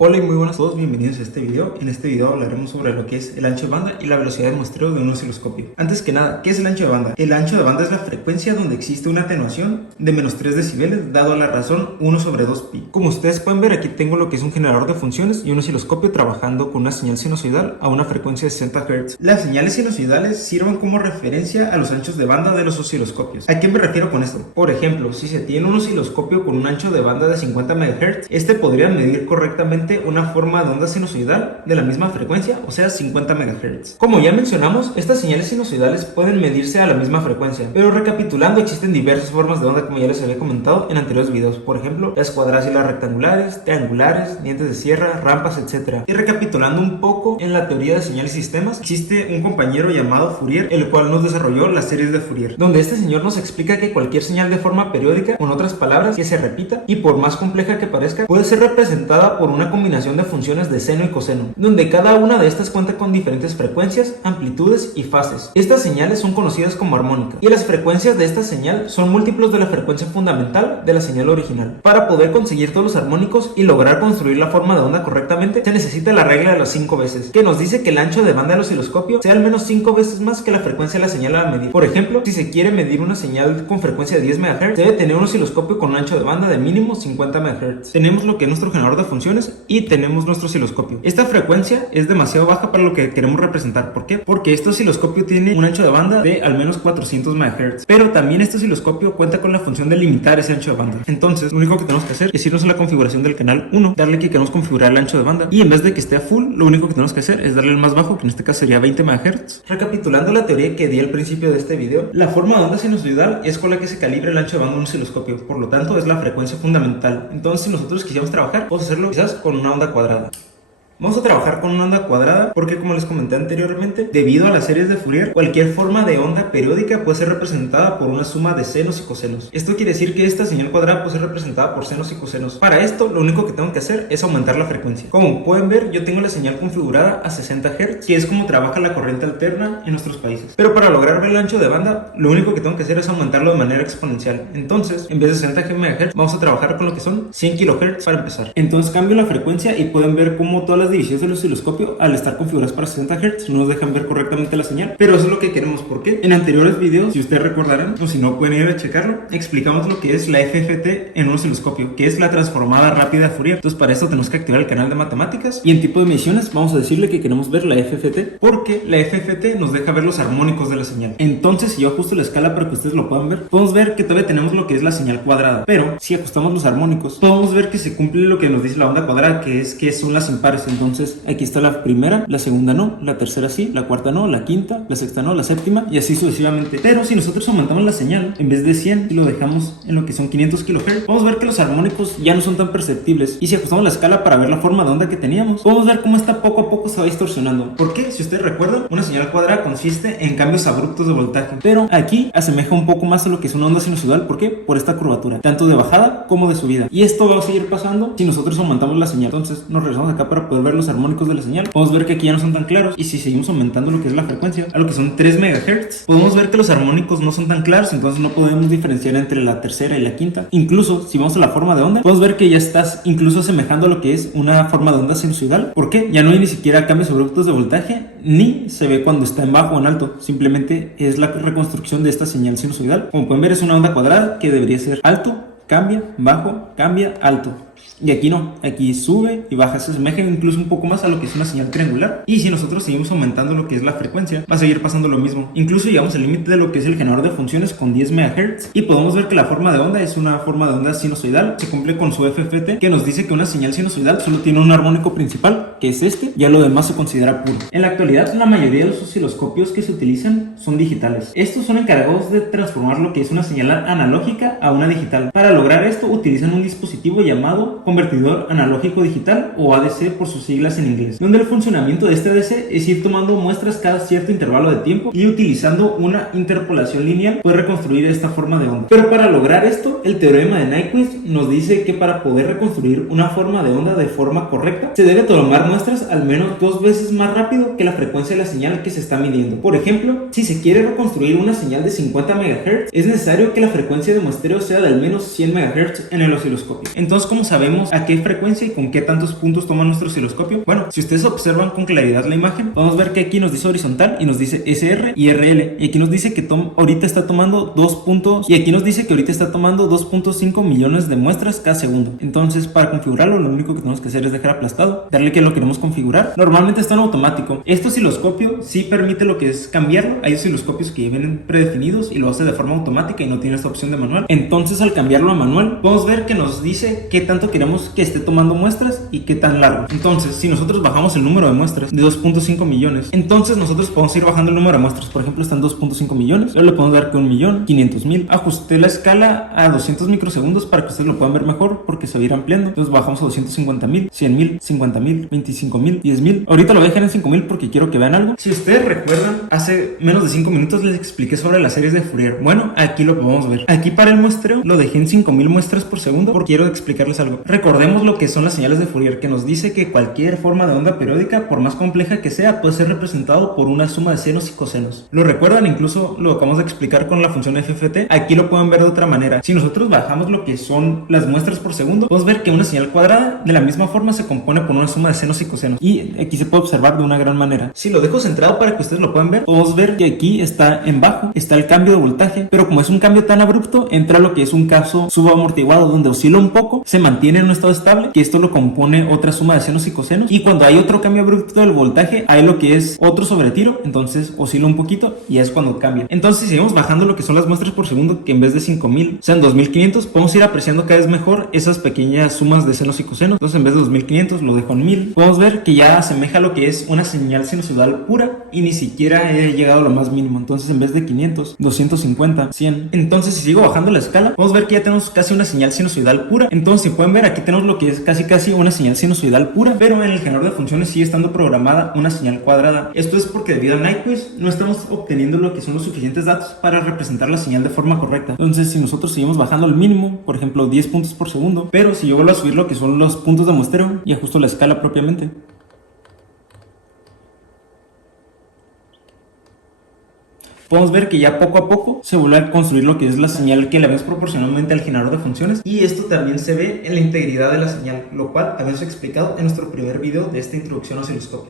Hola y muy buenas a todos, bienvenidos a este video. En este video hablaremos sobre lo que es el ancho de banda y la velocidad de muestreo de un osciloscopio. Antes que nada, ¿qué es el ancho de banda? El ancho de banda es la frecuencia donde existe una atenuación de menos 3 decibeles dado a la razón 1 sobre 2pi. Como ustedes pueden ver, aquí tengo lo que es un generador de funciones y un osciloscopio trabajando con una señal sinusoidal a una frecuencia de 60 Hz. Las señales sinusoidales sirven como referencia a los anchos de banda de los osciloscopios. ¿A qué me refiero con esto? Por ejemplo, si se tiene un osciloscopio con un ancho de banda de 50 MHz, este podría medir correctamente una forma de onda sinusoidal de la misma frecuencia, o sea 50 MHz. Como ya mencionamos, estas señales sinusoidales pueden medirse a la misma frecuencia, pero recapitulando, existen diversas formas de onda como ya les había comentado en anteriores videos. Por ejemplo, las cuadradas y las rectangulares, triangulares, dientes de sierra, rampas, etc. Y recapitulando un poco en la teoría de señales y sistemas, existe un compañero llamado Fourier, el cual nos desarrolló las series de Fourier, donde este señor nos explica que cualquier señal de forma periódica, con otras palabras, que se repita y por más compleja que parezca, puede ser representada por una combinación de funciones de seno y coseno, donde cada una de estas cuenta con diferentes frecuencias, amplitudes y fases. Estas señales son conocidas como armónicas, y las frecuencias de esta señal son múltiplos de la frecuencia fundamental de la señal original. Para poder conseguir todos los armónicos y lograr construir la forma de onda correctamente, se necesita la regla de las 5 veces, que nos dice que el ancho de banda del osciloscopio sea al menos 5 veces más que la frecuencia de la señal a medir. Por ejemplo, si se quiere medir una señal con frecuencia de 10 MHz, debe tener un osciloscopio con un ancho de banda de mínimo 50 MHz. Tenemos lo que es nuestro generador de funciones y tenemos nuestro osciloscopio. Esta frecuencia es demasiado baja para lo que queremos representar. ¿Por qué? Porque este osciloscopio tiene un ancho de banda de al menos 400 MHz, pero también este osciloscopio cuenta con la función de limitar ese ancho de banda. Entonces, lo único que tenemos que hacer es irnos a la configuración del canal 1, darle que queremos configurar el ancho de banda, y en vez de que esté a full, lo único que tenemos que hacer es darle el más bajo, que en este caso sería 20 MHz. Recapitulando la teoría que di al principio de este video, la forma de onda sinusoidal es con la que se calibra el ancho de banda de un osciloscopio, por lo tanto es la frecuencia fundamental. Entonces, si nosotros quisiéramos trabajar, podemos hacerlo quizás con una onda cuadrada. Vamos a trabajar con una onda cuadrada porque, como les comenté anteriormente, debido a las series de Fourier, cualquier forma de onda periódica puede ser representada por una suma de senos y cosenos. Esto quiere decir que esta señal cuadrada puede ser representada por senos y cosenos. Para esto, lo único que tengo que hacer es aumentar la frecuencia. Como pueden ver, yo tengo la señal configurada a 60 Hz, que es como trabaja la corriente alterna en nuestros países. Pero para lograr ver el ancho de banda, lo único que tengo que hacer es aumentarlo de manera exponencial. Entonces, en vez de 60 MHz, vamos a trabajar con lo que son 100 kHz para empezar. Entonces cambio la frecuencia y pueden ver cómo todas las divisiones del osciloscopio, al estar configuradas para 60 Hz, no nos dejan ver correctamente la señal, pero eso es lo que queremos. ¿Por qué? En anteriores videos, si ustedes recordarán, o si no pueden ir a checarlo, explicamos lo que es la FFT en un osciloscopio, que es la transformada rápida de Fourier. Entonces, para esto tenemos que activar el canal de matemáticas, y en tipo de mediciones vamos a decirle que queremos ver la FFT, porque la FFT nos deja ver los armónicos de la señal. Entonces, si yo ajusto la escala para que ustedes lo puedan ver, podemos ver que todavía tenemos lo que es la señal cuadrada, pero si ajustamos los armónicos, podemos ver que se cumple lo que nos dice la onda cuadrada, que son las impares. Entonces, aquí está la primera, la segunda no, la tercera sí, la cuarta no, la quinta, la sexta no, la séptima, y así sucesivamente. Pero si nosotros aumentamos la señal, en vez de 100 y lo dejamos en lo que son 500 kHz, vamos a ver que los armónicos ya no son tan perceptibles. Y si ajustamos la escala para ver la forma de onda que teníamos, podemos ver cómo esta poco a poco se va distorsionando. ¿Por qué? Si ustedes recuerdan, una señal cuadrada consiste en cambios abruptos de voltaje, pero aquí asemeja un poco más a lo que es una onda sinusoidal. ¿Por qué? Por esta curvatura, tanto de bajada como de subida. Y esto va a seguir pasando si nosotros aumentamos la señal. Entonces nos regresamos acá para poder ver los armónicos de la señal. Podemos ver que aquí ya no son tan claros, y si seguimos aumentando lo que es la frecuencia a lo que son 3 MHz, podemos ver que los armónicos no son tan claros, entonces no podemos diferenciar entre la tercera y la quinta. Incluso si vamos a la forma de onda, podemos ver que ya estás incluso asemejando a lo que es una forma de onda sinusoidal. ¿Por qué? Ya no hay ni siquiera cambios abruptos de voltaje, ni se ve cuando está en bajo o en alto, simplemente es la reconstrucción de esta señal sinusoidal. Como pueden ver, es una onda cuadrada que debería ser alto, cambia, bajo, cambia, alto. Y aquí no, aquí sube y baja, se asemeja incluso un poco más a lo que es una señal triangular. Y si nosotros seguimos aumentando lo que es la frecuencia, va a seguir pasando lo mismo. Incluso llegamos al límite de lo que es el generador de funciones con 10 MHz, y podemos ver que la forma de onda es una forma de onda sinusoidal. Se cumple con su FFT, que nos dice que una señal sinusoidal solo tiene un armónico principal, que es este, ya lo demás se considera puro. En la actualidad, la mayoría de los osciloscopios que se utilizan son digitales. Estos son encargados de transformar lo que es una señal analógica a una digital. Para lograr esto, utilizan un dispositivo llamado convertidor analógico digital, o ADC por sus siglas en inglés, donde el funcionamiento de este ADC es ir tomando muestras cada cierto intervalo de tiempo y utilizando una interpolación lineal puede reconstruir esta forma de onda. Pero para lograr esto, el teorema de Nyquist nos dice que para poder reconstruir una forma de onda de forma correcta, se debe tomar muestras al menos 2 veces más rápido que la frecuencia de la señal que se está midiendo. Por ejemplo, si se quiere reconstruir una señal de 50 MHz, es necesario que la frecuencia de muestreo sea de al menos 100 MHz en el osciloscopio. Entonces, ¿cómo sabemos sabemos a qué frecuencia y con qué tantos puntos toma nuestro osciloscopio. Bueno, si ustedes observan con claridad la imagen, podemos ver que aquí nos dice horizontal y nos dice SR y RL, y aquí nos dice que ahorita está tomando 2 puntos, y aquí nos dice que ahorita está tomando 2.5 millones de muestras cada segundo. Entonces, para configurarlo, lo único que tenemos que hacer es dejar aplastado, darle que lo queremos configurar. Normalmente está en automático. Este osciloscopio sí permite lo que es cambiarlo. Hay osciloscopios que vienen predefinidos y lo hace de forma automática y no tiene esta opción de manual. Entonces, al cambiarlo a manual, podemos ver que nos dice qué tanto queremos que esté tomando muestras y qué tan largo. Entonces, si nosotros bajamos el número de muestras de 2.5 millones, entonces nosotros podemos ir bajando el número de muestras. Por ejemplo, están 2.5 millones, luego le podemos dar que 1.500.000. Ajusté la escala a 200 microsegundos para que ustedes lo puedan ver mejor, porque se va a ir ampliando. Entonces bajamos a 250.000, 100.000, 50.000, 25.000, 10.000. Ahorita lo voy a dejar en 5.000 porque quiero que vean algo. Si ustedes recuerdan, hace menos de 5 minutos les expliqué sobre las series de Fourier. Bueno, aquí lo podemos ver. Aquí para el muestreo lo dejé en 5.000 muestras por segundo porque quiero explicarles algo. Recordemos lo que son las señales de Fourier, que nos dice que cualquier forma de onda periódica, por más compleja que sea, puede ser representado por una suma de senos y cosenos. ¿Lo recuerdan? Incluso lo acabamos de explicar con la función FFT. Aquí lo pueden ver de otra manera. Si nosotros bajamos lo que son las muestras por segundo, podemos ver que una señal cuadrada de la misma forma se compone por una suma de senos y cosenos, y aquí se puede observar de una gran manera. Si lo dejo centrado para que ustedes lo puedan ver, podemos ver que aquí está en bajo, está el cambio de voltaje, pero como es un cambio tan abrupto, entra lo que es un caso subamortiguado, donde oscila un poco, se mantiene en un estado estable, que esto lo compone otra suma de senos y cosenos, y cuando hay otro cambio abrupto del voltaje, hay lo que es otro sobretiro, entonces oscila un poquito y es cuando cambia. Entonces, si seguimos bajando lo que son las muestras por segundo, que en vez de 5.000 sean 2.500, podemos ir apreciando cada vez mejor esas pequeñas sumas de senos y cosenos. Entonces, en vez de 2.500 lo dejo en 1.000. Podemos ver que ya asemeja lo que es una señal sinusoidal pura y ni siquiera he llegado a lo más mínimo. Entonces, en vez de 500, 250, 100. Entonces, si sigo bajando la escala, podemos ver que ya tenemos casi una señal sinusoidal pura. Entonces, si pueden ver, aquí tenemos lo que es casi una señal sinusoidal pura, pero en el generador de funciones sigue estando programada una señal cuadrada. Esto es porque debido a Nyquist no estamos obteniendo lo que son los suficientes datos para representar la señal de forma correcta. Entonces, si nosotros seguimos bajando el mínimo, por ejemplo 10 puntos por segundo, pero si yo vuelvo a subir lo que son los puntos de muestreo y ajusto la escala propiamente, podemos ver que ya poco a poco se vuelve a construir lo que es la señal que le vemos proporcionalmente al generador de funciones, y esto también se ve en la integridad de la señal, lo cual habíamos explicado en nuestro primer video de esta introducción a osciloscopio.